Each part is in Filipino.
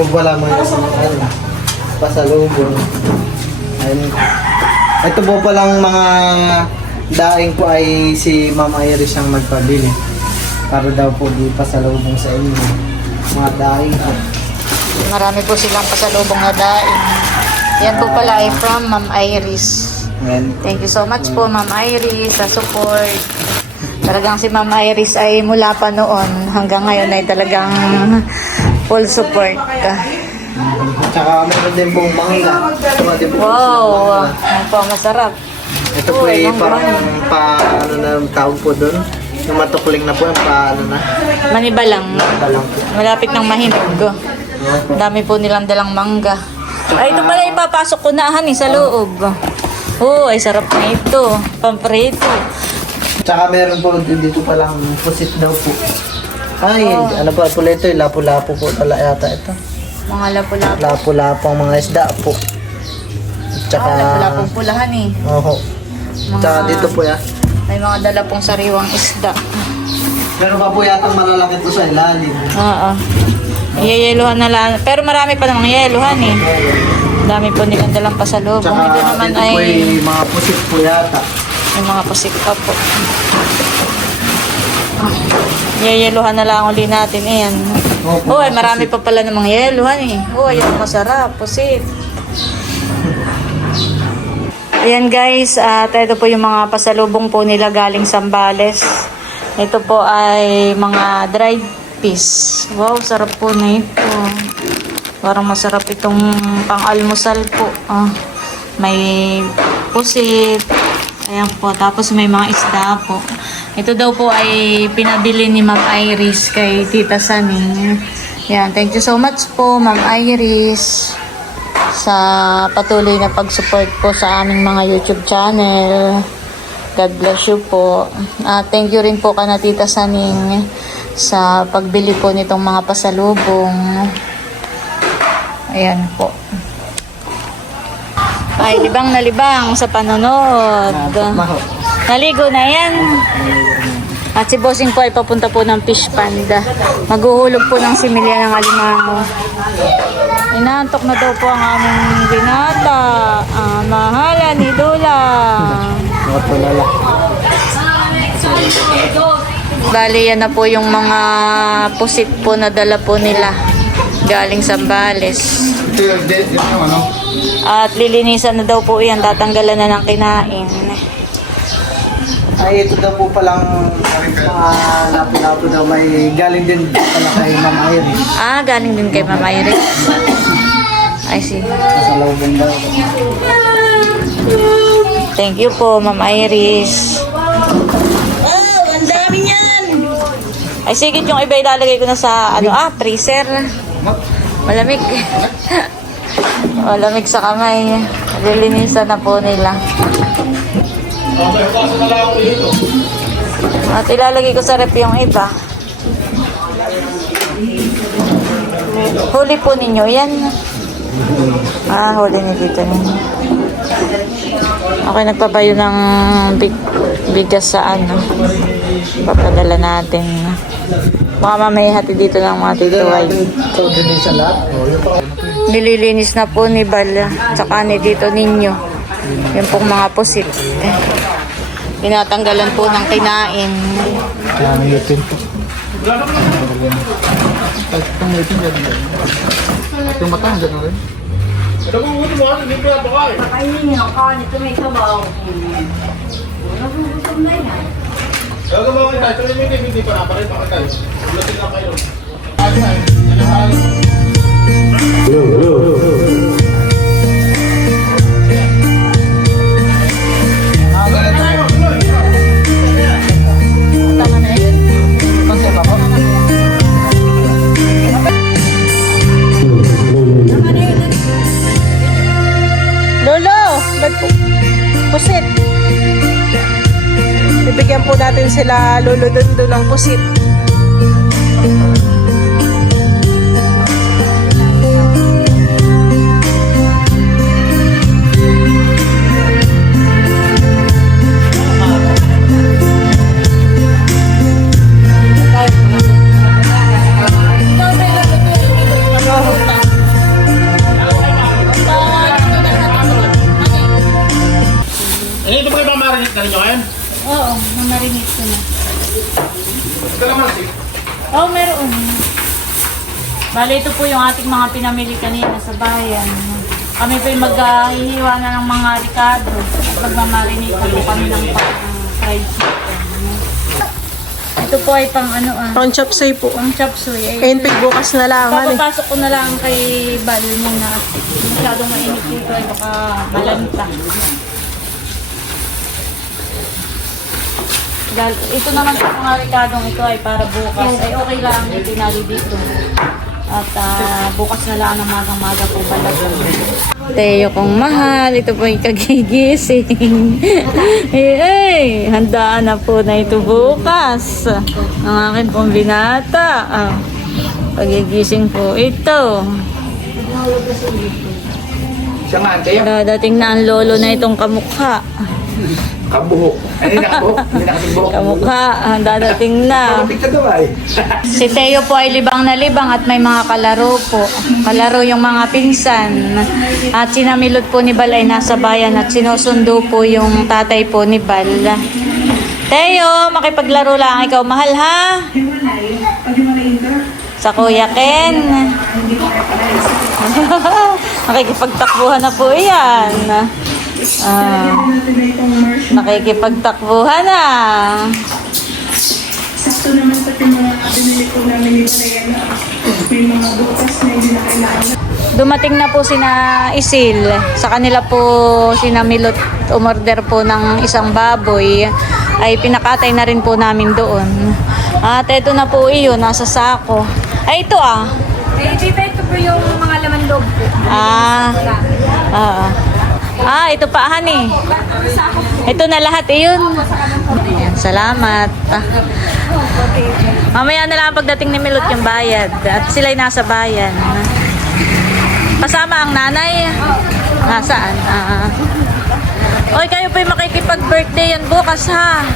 Po pala mga ano, pasalubong. Ayun. Ito po palang mga daing po ay si Ma'am Iris ang magpabili. Para daw po di pasalubong sa inyo. Mga daing po. Marami po silang pasalubong na daing. Yan po pala ay from Ma'am Iris. Thank you so much po Ma'am Iris sa support. Talagang si Ma'am Iris ay mula pa noon hanggang ngayon ay talagang full support. Tsaka meron din pong mangga. Ito Wow, ang po masarap. Ito po ay mangga. parang pa ano na tawag po doon. Yung matukling na po yung pa ano na. Maniba lang. Palang po. Malapit ng mahinog. Dami po nilang dalang mangga. Ay, ito pala ipapasok ko na hani sa loob. Oh, ay sarap na ito. Pamprito. Tsaka meron po dito palang pusit daw po. Ay, ano pa po ito? Lapu-lapu po pala yata ito. Mga lapu-lapu. Lapu-lapu ang mga isda po. Tsaka, Ah, lapu-lapong pulahan eh. oho. Mga- Tsaka dito po yan. May mga dala pong sariwang isda. Meron pa po yata malalaki to sa ilalim. Oo. Iyeyeluhan na lang. Pero marami pa namang yeluhan eh. Dami po nilang dalang pasalubong. Tsaka Ito naman dito po ay ay mga pusit po yata. may mga pasik pa po. Iyeyeluhan na lang uli natin. Ayan. Opo, Oh, ay marami pa pala namang yeluhan eh. Oh, ayan masarap. Pusit. Ayan guys, at ito po yung mga pasalubong po nila galing Sambales. Ito po ay mga dried fish. Wow, sarap po na ito. Parang masarap itong pang-almusal po. Ah, may pusit. Ayan po. Tapos may mga isda po. Ito daw po ay pinabili ni Ma'am Iris kay Tita Saning. Yan. Thank you so much po, Ma'am Iris sa patuloy na pag-support po sa aming mga YouTube channel. God bless you po. At thank you rin po kana Tita Saning sa pagbili po nitong mga pasalubong. Ayan po. Ay, libang na libang sa panonood. Naligo na yan. At si Bossing po ay papunta po ng fish panda. Maghuhulog po ng similya ng alimango. Inaantok na daw po ang aming binata. Ah, mahala ni Dula. Mga tulala. Bali, yan na po yung mga pusit po na dala po nila. Galing Sambales. Ano. At lilinisan na daw po yan. Tatanggalan na ng kinain. Ay, ito daw po palang mga lapu-lapu daw may galing din pala kay Ma'am Iris. Ah, galing din kay Mama Iris. I see. Sa looban daw. Thank you po, Ma'am Iris. Oh, ang dami niyan. Ay, sige, yung iba ilalagay ko na sa, ano, ah, freezer. Malamig. Malamig sa kamay. Lilinisan na po nila. At ilalagay ko sa rep yung iba. Huli po ninyo yan. Ah, huli ni dito ninyo. Okay, nagpabayo ng big, bigas sa ano. Papadala natin. Baka mamaya hati dito ng mga yung pa. Nililinis na po ni Bal, tsaka ni dito ninyo. Yung pong mga pusit. Tinatanggalan po ng kinain. Kaya ng yutin po. Itong itin dyan. Yung mata, dyan na rin. Pakainin niyo ako nito may sabaw. Nagugutom na yan. Tama bibigyan po natin sila luludundo ng pusit. Ano ito? Oo marinate ko na. Oh, meron. Bale, ito po yung ating mga pinamili kanina sa bayan. Kami po yung maghihiwa na ng mga ricado. At magmamarinate po kami ng pa, uh, fried chicken. Ito po ay pang ano ah. Pang chop suey po. Pang chop suey. Ayun po, bukas na lang. Papapasok ko na lang kay Bal muna. Masyadong mainit dito ay baka malanta. Dahil ito naman sa mga ricadong ito ay para bukas. Ay okay lang itinali dito. At ah, bukas na lang ng magang-maga po balag. Teo kong mahal, ito po yung kagigising. ay, ay, handaan na po na ito bukas. Ang akin pong binata. Ah, pagigising po ito. Siya nga, Dadating na ang lolo na itong kamukha. Kabuhok. Ay, nakabuhok. Hindi nakabuhok. Kamukha, dadating na. Kapit na daw ay. Si Teo po ay libang na libang at may mga kalaro po. Kalaro yung mga pinsan. At sinamilot po ni Bal ay nasa bayan at sinusundo po yung tatay po ni Bal. Teo, makipaglaro lang ikaw. Mahal ha? Sa Kuya Ken. Nakikipagtakbuhan na po yan. Ah, nakikipagtakbuhan na. Sakto naman sa yung mga binili ko namin ni Brian na may mga bukas na hindi na kailangan. Dumating na po sina Isil. Sa kanila po sina Milot umorder po ng isang baboy. Ay pinakatay na rin po namin doon. At ito na po iyon, nasa sako. Ay ito ah. Eh, ba ito po yung mga laman loob po? Ah. Ah. Ah, ito pa honey. Ito na lahat iyon. Ayan, salamat. Ah. Mamaya na lang pagdating ni Milot yung bayad. At sila'y nasa bayan. Kasama ang nanay. Nasaan? Ah. Oy, kayo po'y makikipag-birthday yan bukas ha.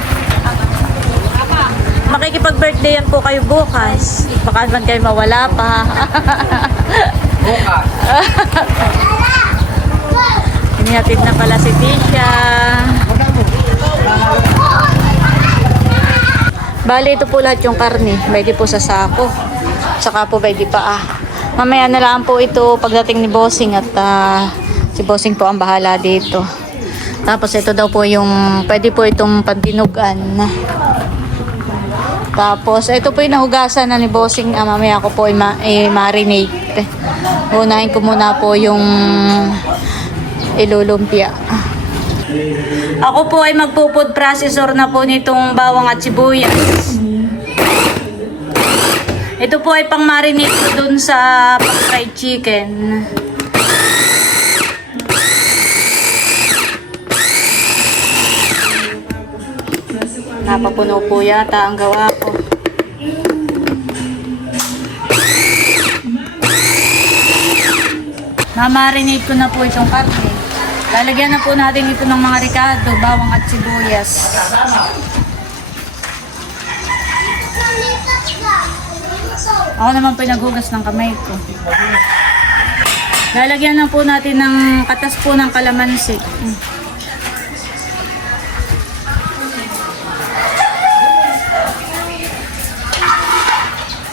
Makikipag-birthday yan po kayo bukas. Baka naman kayo mawala pa. Bukas. Inihatid na pala si Tisha. Bali, ito po lahat yung karne. Pwede po sa sako. Saka po pwede pa ah. Mamaya na lang po ito pagdating ni Bossing at ah, si Bossing po ang bahala dito. Tapos ito daw po yung, pwede po itong pandinugan. Tapos, ito po yung nahugasan na ni Bossing. Ah, mamaya ko po i-ma- i-marinate. Unahin ko muna po yung ilulumpia. Ako po ay magpo-food processor na po nitong bawang at sibuyas. Ito po ay pang marinate ko dun sa fried chicken. Napapuno po yata ang gawa ko. Mamarinate ko na po itong karne. Lalagyan na po natin ito ng mga ricado, bawang at sibuyas. Ako naman po yung naghugas ng kamay ko. Lalagyan na po natin ng katas po ng kalamansi.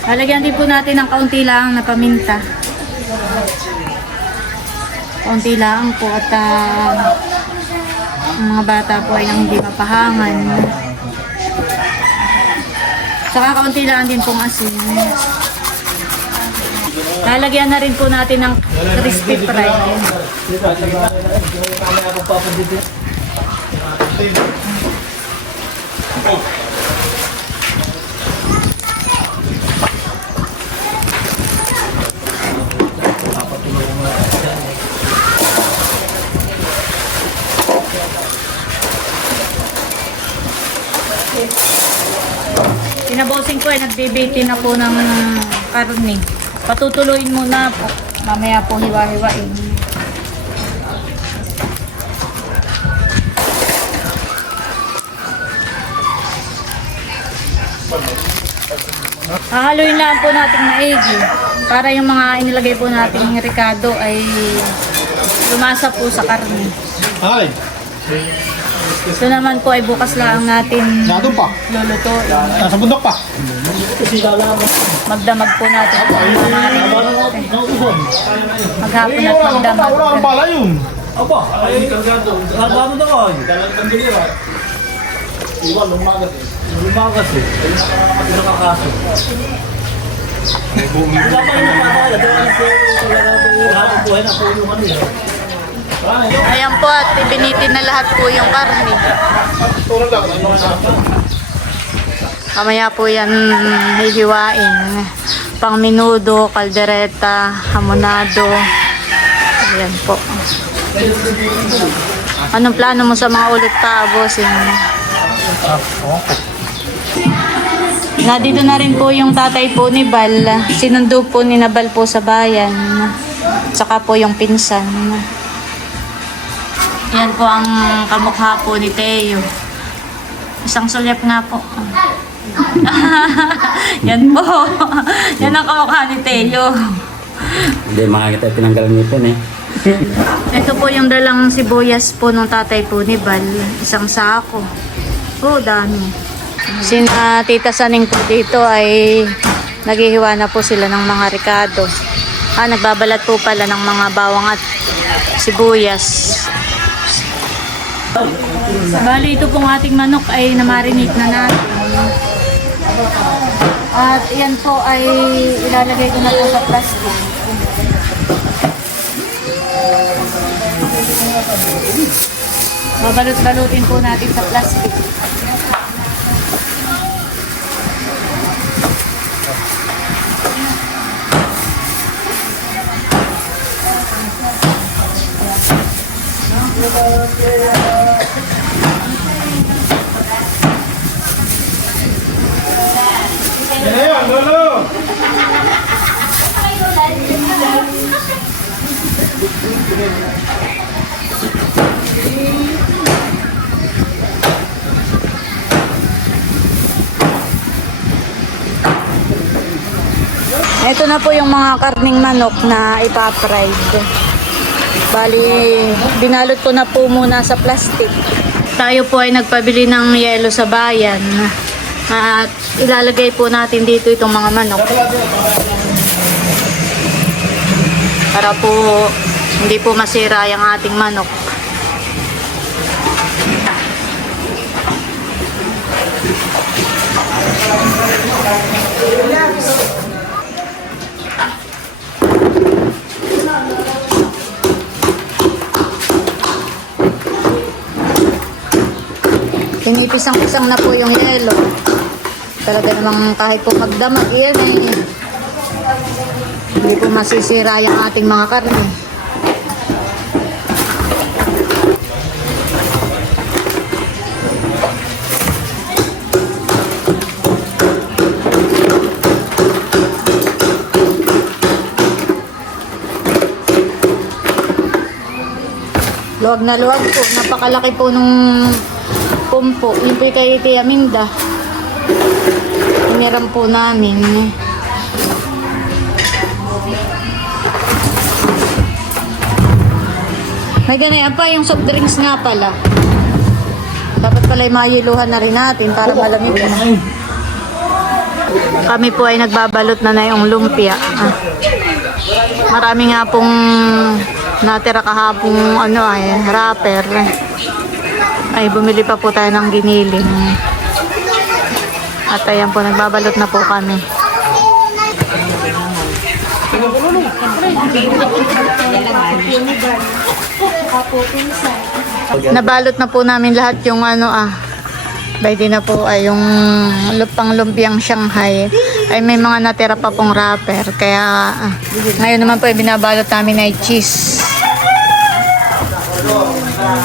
Lalagyan din po natin ng kaunti lang na paminta. Kaunti lang po at ah, ang mga bata po ay hindi mapahangan. Saka kaunti lang din pong asin. Lalagyan na rin po natin ng crispy fry. Pinabosing ko ay nagbibiti na po ng karne. Patutuloyin muna po. Mamaya po hiwa-hiwain. Hahaluin lang po natin maigi para yung mga inilagay po nating ricado ay lumasa po sa karne. Ay. Ito naman po ay bukas lang natin Nado pa. lulutuin. Nasa bundok pa. Magdamag po natin. Maghapon at magdamag. Wala ang bala yun. Aba, ay kargado. Kargado na kayo. Talagang bilira. Iwan, lumagas eh. Lumagas eh. Ayun ang nakakaso. Wala pa yung nakakaya. Dahil ko talagang habang buhay na po yung ano eh. Ayan po at ibinitin na lahat po yung karne. Mamaya po yan hihiwain. Pang minudo, kaldereta, hamonado. Ayan po. Anong plano mo sa mga ulit pa, bossing? Na dito na rin po yung tatay po ni Bal. Sinundo po ni Nabal po sa bayan. Tsaka po yung pinsan. Yan po ang kamukha po ni Teo. Isang sulyap nga po. Yan po. Yan ang kamukha ni Teo. Hindi, makakita tinanggal ng ngipin eh. Ito po yung dalang sibuyas po ng tatay po ni Bal. Isang sako. Oh, dami. Sina Tita Saning po dito ay naghihiwa na po sila ng mga ricado. Ah, nagbabalat po pala ng mga bawang at sibuyas. Bali, ito pong ating manok ay namarinate na natin. At yan po ay ilalagay ko na po sa plastic. Babalot-balutin po natin sa plastic. Ito na po yung mga karning manok na ipapride. Bali, binalot ko na po muna sa plastic. Tayo po ay nagpabili ng yelo sa bayan. At ilalagay po natin dito itong mga manok. Para po hindi po masira yung ating manok. Pinipisang-pisang na po yung yelo. Talaga namang kahit po magdamag yan eh. Hindi po masisira yung ating mga karne. Luwag na luwag po. Napakalaki po nung pumpo. Yung po kay Tia Minda. Hiniram po namin. May ganyan pa yung soft drinks nga pala. Dapat pala yung mayiluhan na rin natin para malamig na. Kami po ay nagbabalot na na yung lumpia. Ah. Marami nga pong natira kahapong ano ay wrapper. Ay bumili pa po tayo ng giniling. At ayan po nagbabalot na po kami. Nabalot na po namin lahat yung ano ah. Pwede na po ay yung lupang lumpiang Shanghai ay may mga natira pa pong wrapper. Kaya ah, ngayon naman po ay binabalot namin ay cheese. Pa.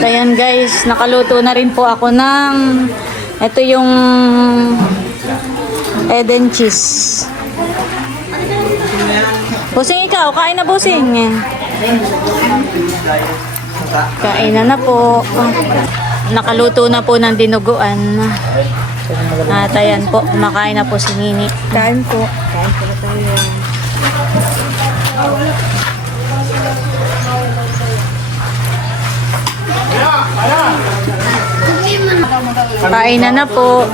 Ayan guys, nakaluto na rin po ako ng ito yung Eden cheese. Busing ikaw, kain na busing. Kain na na po. Nakaluto na po ng dinuguan. At ayan po, kumakain na po si Nini. Kain po. Kain po na tayo. Kainan na po.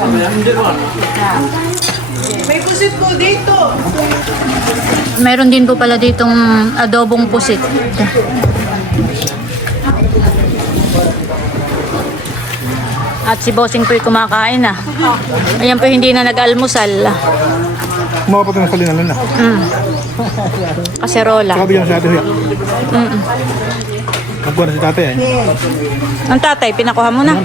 May pusit po dito. Meron din po pala ditong adobong pusit. At si Bossing po'y kumakain na. Ayan po hindi na nag-almusal. Mga pati ng salina na. Mm. Kaserola. Saka bigyan sa ate huya. Mm. Magkuha na si tate eh. Ang tatay, pinakuha mo na.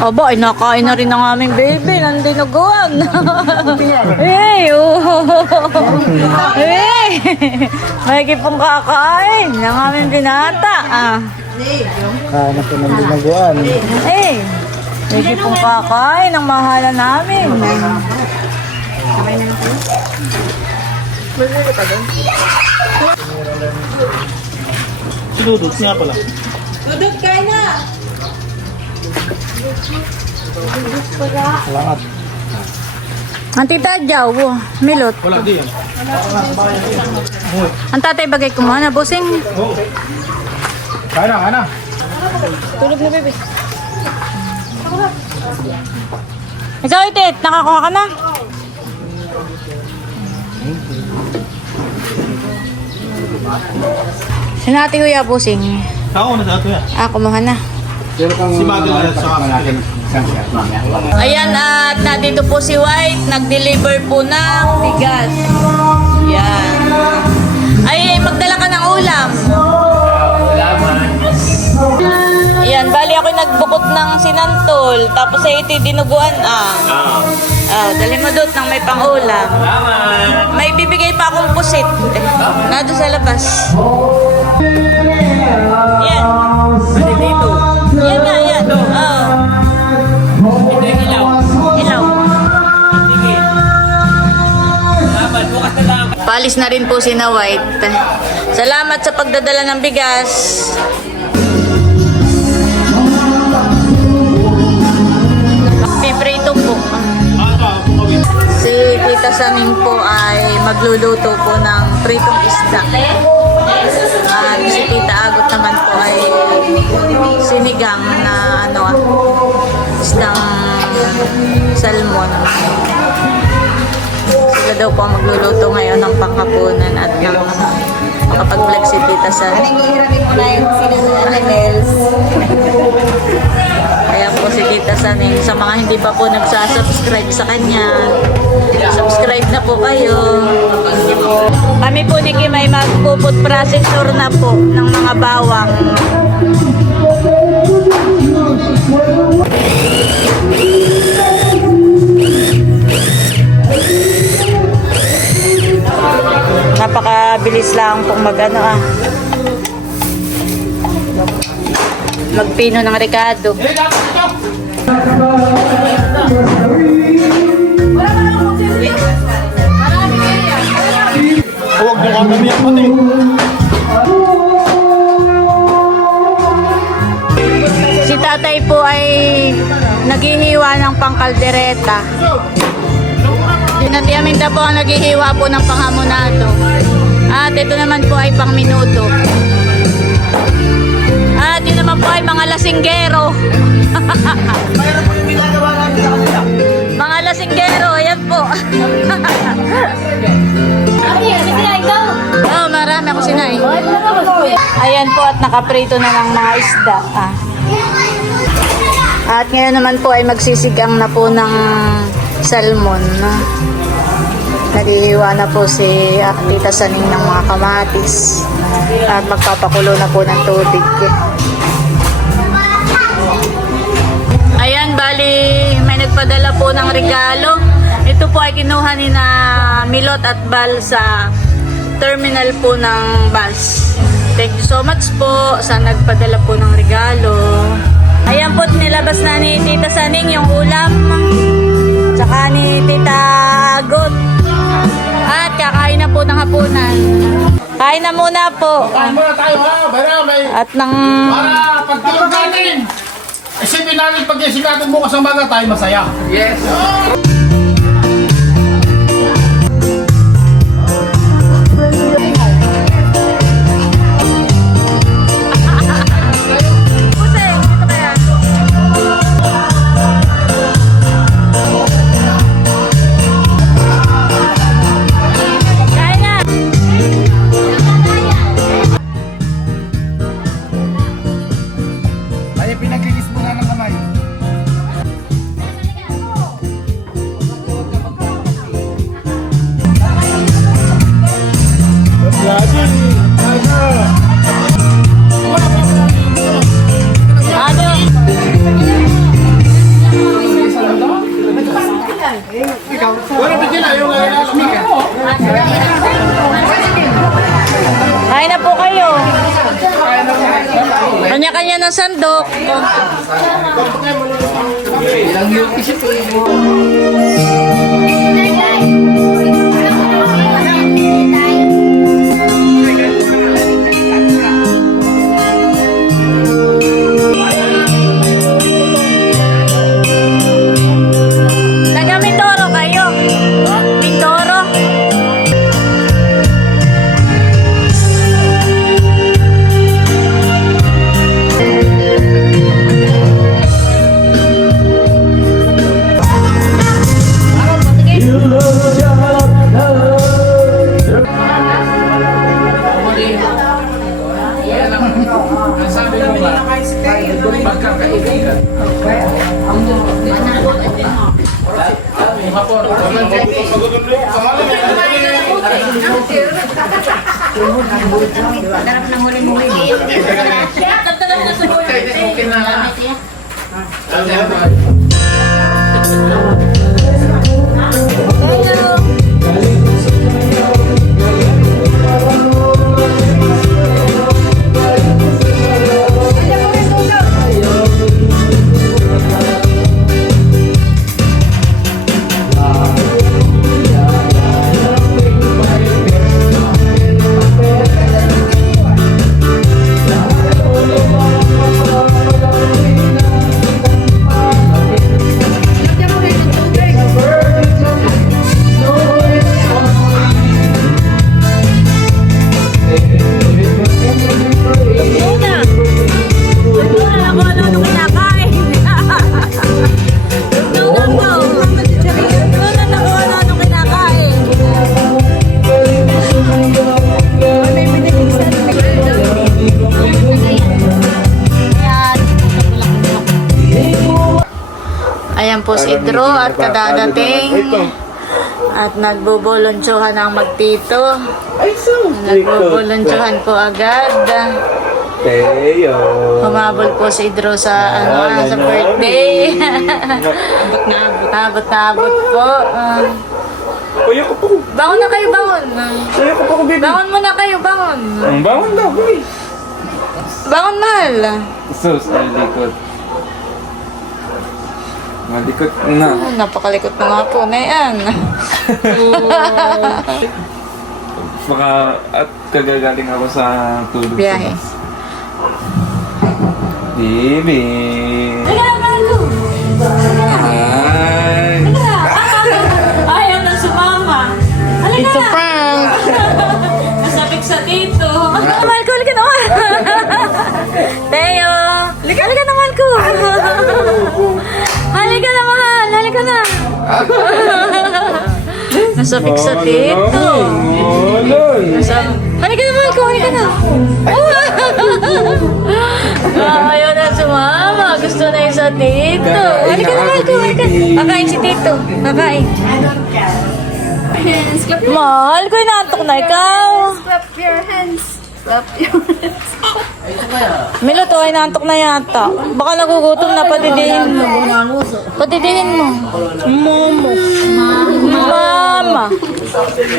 Aba, ay nakain na rin ang aming baby ng dinuguan. hey, oh. hey. May kipong kakain ng aming binata. Ah. Kaya na po ng dinaguan. Hey, may kipong kakain ng mahala namin. Si Dudut nga pala. Dudut, kain na. Salamat. Ang tita Jaw, milot. Wala di yan. Ang tatay bagay kumuha na, busing. Kaya na, kaya na. Tulog na, baby. Ikaw, Itit, nakakuha ka na? Sinati ko ya, busing. Ako na sa ato yan. Ah, kumuha na. Si Bagel na sa akin. Ayan at nandito po si White, nag-deliver po ng bigas. Yan. Ay, magdala ka ng ulam. Yan, bali ako nagbukot ng sinantol, tapos ay iti dinuguan ah. Ah, dali mo doon ng may pangulam. May bibigay pa akong pusit. Nado sa labas. Yan. Yan na, yan. Oh. Ilaw. Palis na rin po si na White. Salamat sa pagdadala ng bigas. Piprito po. Si Tita Saning po ay magluluto po ng pritong isda. At si Tita sinigang na ano ah, isdang salmon. Sila daw po magluluto ngayon ng pangkapunan at ng makapag-vlog si Tita San. Kaya po si Tita Saning, sa mga hindi pa po nagsasubscribe sa kanya, subscribe na po kayo. Kami po ni Kim ay magpuput processor na po ng mga bawang. Napakabilis lang pong mag ano ah. Magpino ng Ricardo. Huwag niyo kami niya pati. Tatay po ay naghihiwa ng pangkaldereta. Dinatiaminda po ang naghihiwa po ng panghamonado. At ito naman po ay pang minuto. At yun naman po ay mga lasinggero. mga lasinggero, ayan po. oh, marami ako sinay. Ayan po at nakaprito na ng mga isda. Ah. At ngayon naman po ay magsisigang na po ng salmon. Naghihiwa na po si ah, Tita Saning ng mga kamatis. At magpapakulo na po ng tubig. Ayan, bali may nagpadala po ng regalo. Ito po ay kinuha ni na Milot at Bal sa terminal po ng bus. Thank you so much po sa nagpadala po ng regalo. Ayan po, nilabas na ni Tita Saning yung ulam. Tsaka ni Tita Agot. At kakain na po ng hapunan. Kain na muna po. Muna tayo ha, Bayra, may... At ng... Para pagtulog natin! Isipin namin pag isip natin bukas ang baga tayo masaya. Yes! Taga at kadadating. At nagbubuluntsuhan ang magtito. Nagbubuluntsuhan po agad. Teo. Humabol po si Drew sa ano ah, sa birthday. abot na abot. Abot na abot po. Ah. Kuya ko po. bangon na kayo, bangon. Kuya ko po baby. Bangon muna kayo, bangon. Ang bangon daw, boy. Bangon, mahal. Sus, malikot. Malikot na. Oh, napakalikot na nga po na yan. Baka at kagagaling ako sa tulog. Biyahe. Baby. Hi. Ayaw na sumama. Halika It's a prank. Nasabik sa tito. Mahal ko, halika naman. Nasabik sa tito. Nasab- Halika na, ko. Halika na. Ah, Ayaw na sumama. Gusto na yung sa tito. Halika na, ko. Halika. Kakain si tito. Kakain. Mahal ko, inaantok na ikaw. Clap your hands. Clap your. Milo to, inaantok na yata. Baka nagugutom na, patidihin mo. Patidihin mo. Momo. Mama.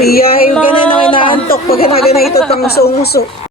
Iyahin ka na na inaantok pag hinaga na ito pang uso